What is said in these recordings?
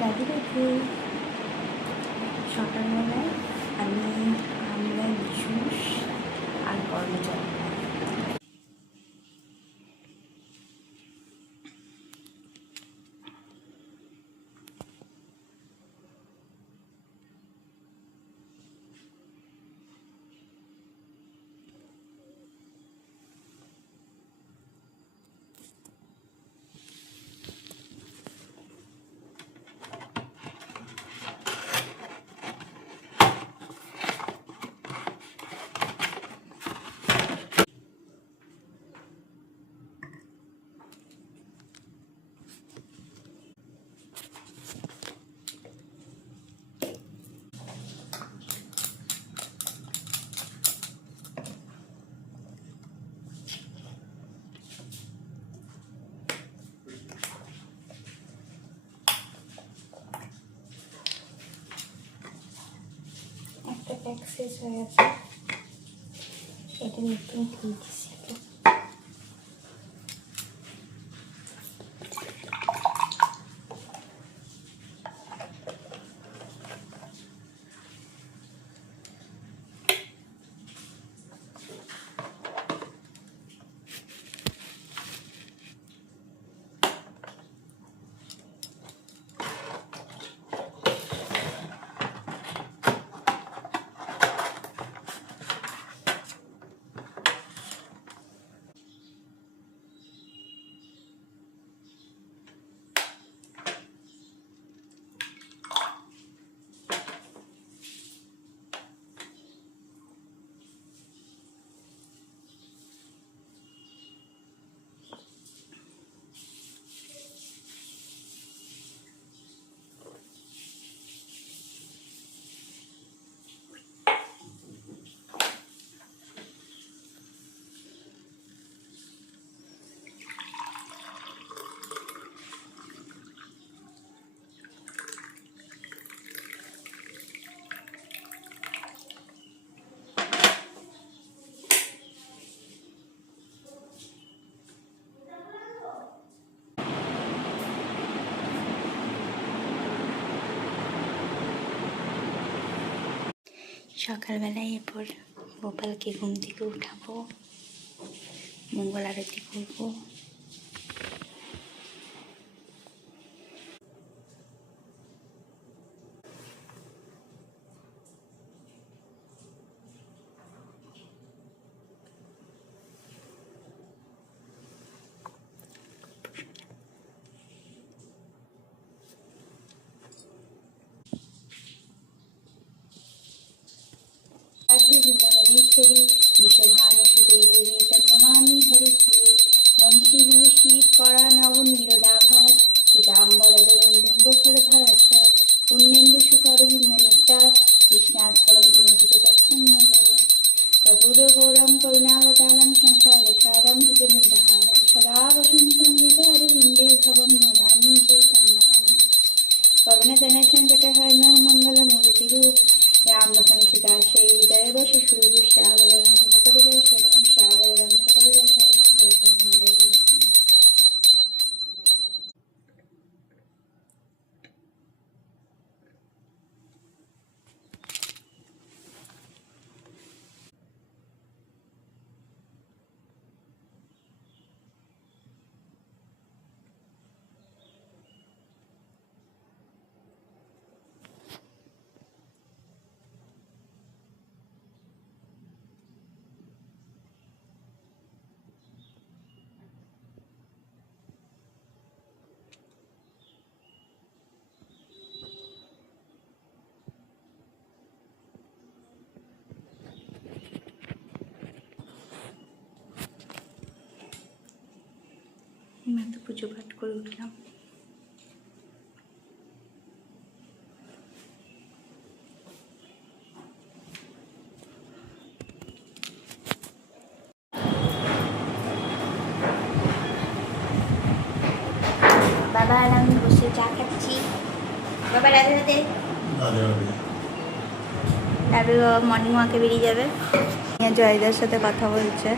রাধে রাধে। সকালবেলায় আমি আমলা জুস আর গরম জল একটা প্যাক শেষ হয়ে গেছে। এটা নতুন খুলতেছি। সকালবেলায় এরপর গোপালকে ঘুম থেকে উঠাবো, মঙ্গল আরতি করবো। हरीश्वरी विषभानुसुते देवी तन्नमामि हरिप्रिये वंशी विभूषित करा नव नीरदाभास पीताम्बरधरण्डिम्बफलधरस्तात् पुण्येन्दुशुकरविन्दनेत्रात् कृष्णात् परं किमपि च तस्मै न जाने प्रभुरगौरं करुणावतारं संसारसारं भुजगन्धहारं सदा वसन्तं हृदयारविन्दे भवं भवानी चैतन्यानि पवनतनसङ्कटहरणं मङ्गलमूर्तिरूप राम लखन सीता श्री दैव शिशुभु श्यामल रामचंद्र पद जय श्री राम श्यामल रामचंद्र पद जय श्री राम जय श्री राम जय श्री राम। মাত্র পুজো পাঠ করে উঠলাম। বাবা আর আমি বসে চা খাচ্ছি। বাবা রাধে রাধে। তারপরে বাবা মর্নিং ওয়াকে বেরিয়ে যাবে। জয়দার সাথে কথা বলছে।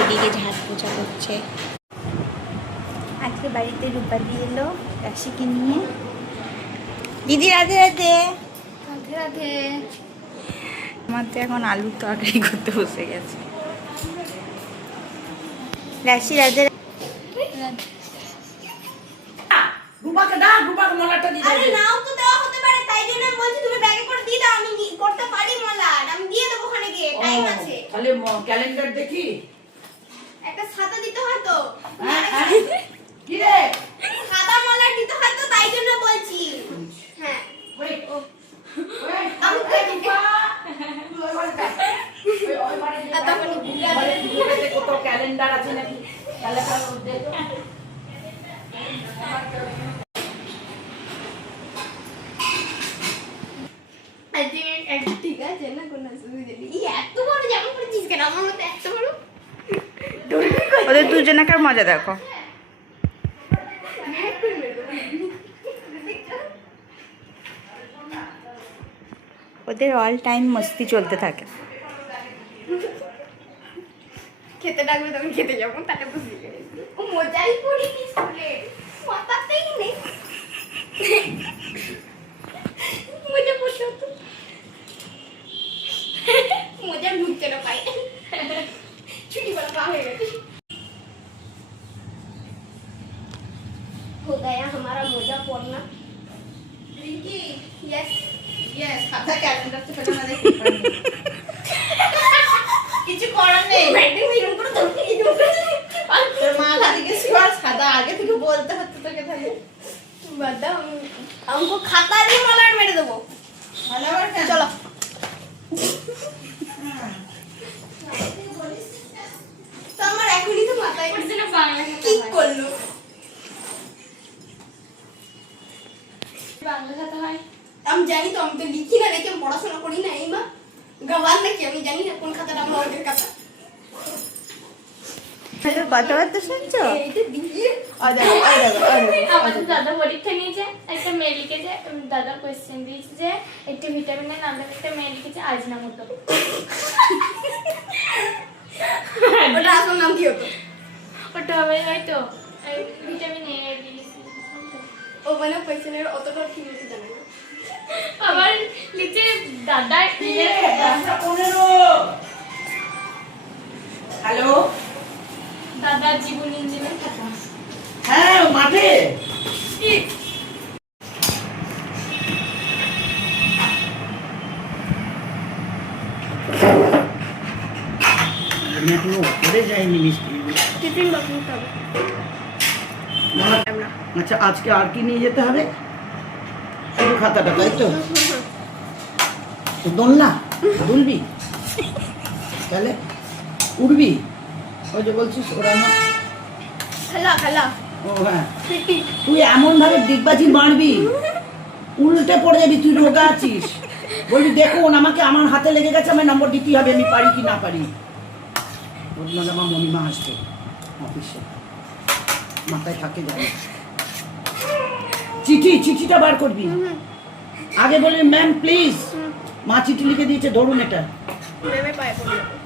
ওদিকে ঝাড় পোছা করছে। আজকে বাড়িতে রূপালি এলো রাশিকে নিয়ে। দিদি রাধে রাধে। রাধে রাধে। আমার তো এখন আলুর তরকারি করতে বসে গেছে। রাশি রাধে। রূপাকে দাও, রূপাকে মলাটা দিয়ে দাও। আরে নাও তো দেওয়া হতে পারে, তাই জন্য আমি বলছি তুমি ব্যাগে করে দিয়ে দাও, আমি করতে পারি মলাট, আমি দিয়ে দেবো ওখানে গিয়ে, টাইম আছে। তাহলে ক্যালেন্ডার দেখি। একটা ছাতা দিতে হয় তো। কি রে? সাদা মলাট দিতে হয় তো, তাই জন্য বলছি। হ্যাঁ ওয়েট ওয়েট আমি রূপা তুই ওই বাড়িতে ওই বাড়িতে তখন ঘুরে কত ক্যালেন্ডার আছে নাকি ক্যালেন্ডার দেখো। ঠিক আছে না, কোনো অসুবিধা নেই। এত বড় জামা পরেছিস কেন? আমার মতো এত বড় ওদের দুজনাকার মজা দেখো। ওদের অল টাইম মস্তি চলতে থাকে। খেতে ডাকবে তখন খেতে যাবো, তাহলে বুঝলি ও মজাই করিনি স্কুলে, মাথাতেই নেই মজা করতে হতো, মজা ঢুকছে না পাই, ছুটি বেলা পা হয়ে গেছে। हो गया हमारा मोजा पड़ना। रिंकी यस यस, खाता कैलेंडर से पहले मैं देख কিছু করার নেই, ব্যাটিং এরকম করে ধরতে কি ধরতে তোর মা আগে শিওর সাদা আগে থেকে বলতে হতো তোকে, তাহলে বাদা हमको खाता দিয়ে মলার মেরে দেবো। ভালো করে চলো তো আমার এখনই তো মাথায় কি করলো। বাংলা খাতা হয় আমি জানি তো, আমি তো লিখি না, দেখে আমি পড়াশোনা করি না। এই মা গবান নাকি আমি জানি না কোন খাতাটা আমার ওদের খাতা। কথাবার্তা শুনছো? আমাদের দাদা পরীক্ষা নিয়েছে, একটা মেয়ে লিখেছে, দাদা কোয়েশ্চেন দিয়েছে যে একটি ভিটামিনের নাম দেবে, একটা মেয়ে লিখেছে আজনামতো। ওটা আসল নাম কি হতো? ওটা হবে হয়তো ভিটামিন এ বি সি। ও মানে কোয়েশ্চেনের অতটা ঠিক মতো জানে না। আবার লিখছে দাদা হ্যালো দাদা জীবন ইঞ্জিনের খাতা। হ্যাঁ মাঠে আমি এখনো করে যাইনি মিষ্টি। টিফিন বক্স নিতে হবে। আচ্ছা আজকে আর কি নিয়ে যেতে হবে? শুধু খাতাটা তাই তো? দোলনা দুলবি তাহলে উঠবি? ওই যে বলছিস ওড়ানো। খেলা খেলা ও হ্যাঁ, তুই এমন ভাবে ডিগবাজি মারবি উল্টে পড়ে যাবি, তুই রোগা আছিস। বলবি দেখুন আমাকে আমার হাতে লেগে গেছে, আমার নম্বর দিতেই হবে, আমি পারি কি না পারি। ওর আমার মণিমা আসবে অফিসে, মাথায় থাকে যাবে। চিঠিটা বার করবি। আগে বলবি ম্যাম প্লিজ, মা চিঠি লিখে দিয়েছে ধরুন এটা। নেমে পায়ে পড়ে যাবে।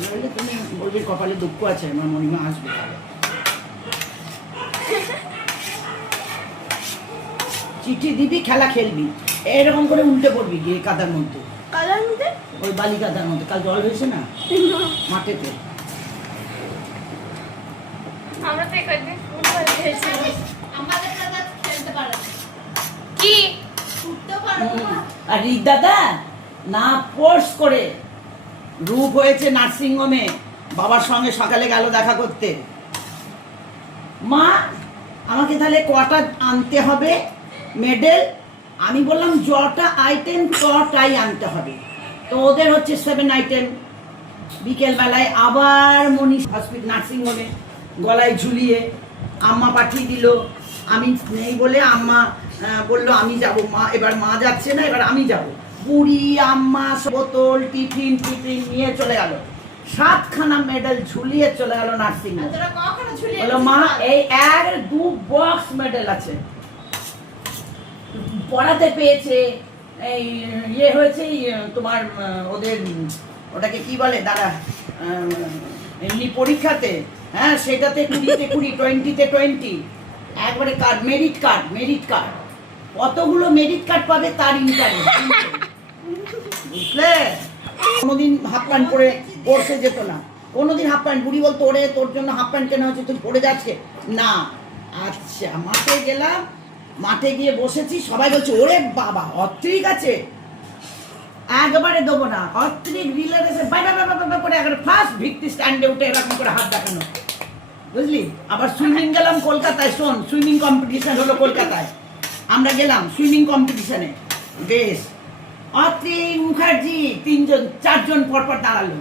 নইলে তুমি বলবি কপালে দুঃখ আছে, আমার মণিমা আসবে তাহলে। চিঠি দিবি, খেলা খেলবি, এরকম করে উল্টে পড়বি গিয়ে কাদার মধ্যে, কালার মধ্যে ওই বালি কাদার মধ্যে। কাল জল হয়েছে না মাঠেতে। আমরা তো এখানে ফুটবল খেলছি। আমাদের দাদা খেলতে পারে না। কি ছুটতে পারে না। আর রিক দাদা না ফোর্স করে, রূপ হয়েছে নার্সিংহোমে, বাবার সঙ্গে সকালে গেল দেখা করতে। মা আমাকে তাহলে কটা আনতে হবে মেডেল? আমি বললাম যটা আইটেম তটাই আনতে হবে। তো ওদের হচ্ছে 7 আইটেম। বিকেলবেলায় আবার মনীষ হসপিটাল নার্সিংহোমে গলায় ঝুলিয়ে আম্মা পাঠিয়ে দিল। আমি নেই বলে আম্মা বললো আমি যাব। মা এবার মা যাচ্ছে না, এবার আমি যাব। বুড়ি আম্মা বোতল টিফিন নিয়ে চলে গেল। 7খানা মেডেল ঝুলিয়ে চলে গেল নার্সিংহোমে। তোরা কখনো ঝুলিয়ে বললো মা এই 1-2 বক্স মেডেল আছে, পড়াতে পেয়েছে, এই ইয়ে হয়েছে তোমার ওদের ওটাকে কি বলে দাঁড়া এমনি পরীক্ষাতে, হ্যাঁ সেটাতে 20-তে 20, 20-তে 20, একবারে কার্ড, মেরিট কার্ড, কতগুলো মেরিট কার্ড পাবে তার ইন্টারেস্ট, বুঝলে? কোনোদিন হাফ প্যান্ট পরে পড়তে যেত না, কোনোদিন হাফ প্যান্ট, বুড়ি বলতো ওরে তোর জন্য হাফ প্যান্ট কেনা হচ্ছে তুই পড়ে যাচ্ছে না। আচ্ছা মাঠে গেলাম, মাঠে গিয়ে বসেছি, সবাই বলছে ওরে বাবা অত্রিক আছে, একবারে দেবো না, অত্রিক রিলের এসে করে একবারে ফার্স্ট ভিত্তি স্ট্যান্ডে উঠে এরকম করে হাত দেখানো, বুঝলি? আবার সুইমিং গেলাম কলকাতায়, শোন সুইমিং কম্পিটিশন হলো কলকাতায়, আমরা গেলাম সুইমিং কম্পিটিশনে, বেশ অত্রিক মুখার্জি 3-4 পরপর দাঁড়ালো,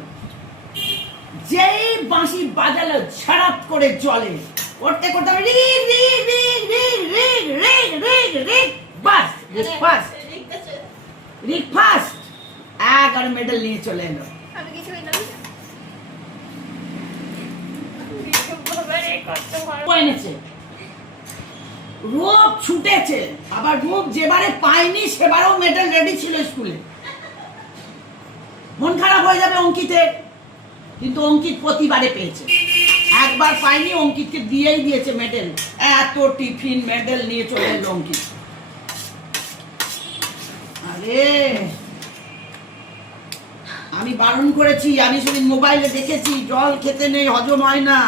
যেই বাঁশি বাজালো ঝাড়াত করে জলে করতে করতে ফার্স্ট আর মেডেল নিয়ে চলে এলো। আমি কিছু এনেছে রূপ ছুটেছে, আবার রূপ যেবারে পায়নি সেবারেও মেডেল রেডি ছিল স্কুলে। মন খারাপ হয়ে যাবে অঙ্কিতের, কিন্তু অঙ্কিত প্রতিবারে পেয়েছে, একবার পায়নি অঙ্কিতকে দিয়েই দিয়েছে মেডেল, এত টিফিন মেডেল নিয়ে চলে এলো অঙ্কিত। আরে আমি বারণ করেছি, আমি সেদিন মোবাইলে দেখেছি জল খেতে নেই, হজম হয় না,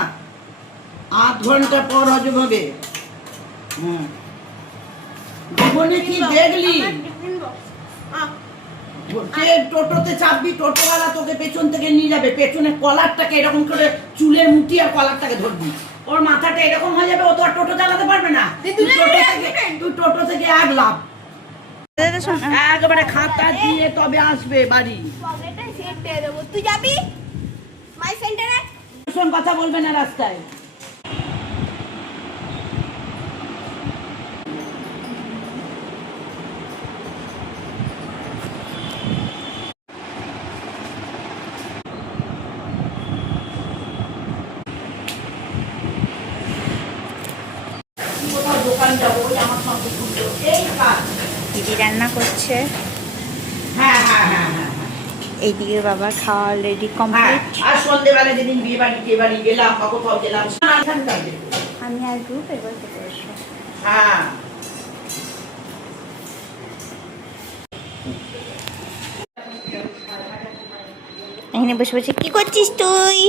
8 ঘন্টা পর হজম হবে। হ্যাঁ জীবনে কি দেখলি? টোটোতে চাপবি, টোটোওয়ালা তোকে পেছন থেকে নিয়ে যাবে, পেছনে কলারটাকে এরকম করে চুলের মুঠি আর কলারটাকে ধরবি, ওর মাথাটা এরকম হয়ে যাবে, ও তো আর টোটো চালাতে পারবে না। তুই টোটো থেকে এক লাভ, একবারে খাতা দিয়ে তবে আসবে বাড়ি। তুই যাবি মাই সেন্টারে, কথা বলবে না রাস্তায়। দোকান যাবো, আমার সঙ্গে এই কাজ। দিদি রান্না করছে, হ্যাঁ হ্যাঁ হ্যাঁ হ্যাঁ, এইদিকে বাবা খাওয়া অলরেডি হ্যাঁ কমপ্লিট। আর সন্ধ্যেবেলা যেদিন বিয়ে বাড়ি গেলাম, ভগবান গেলাম, আমি আর গ্রুপ এবার থেকে আসবো। হ্যাঁ এখানে বসে বসে কি করছিস তুই?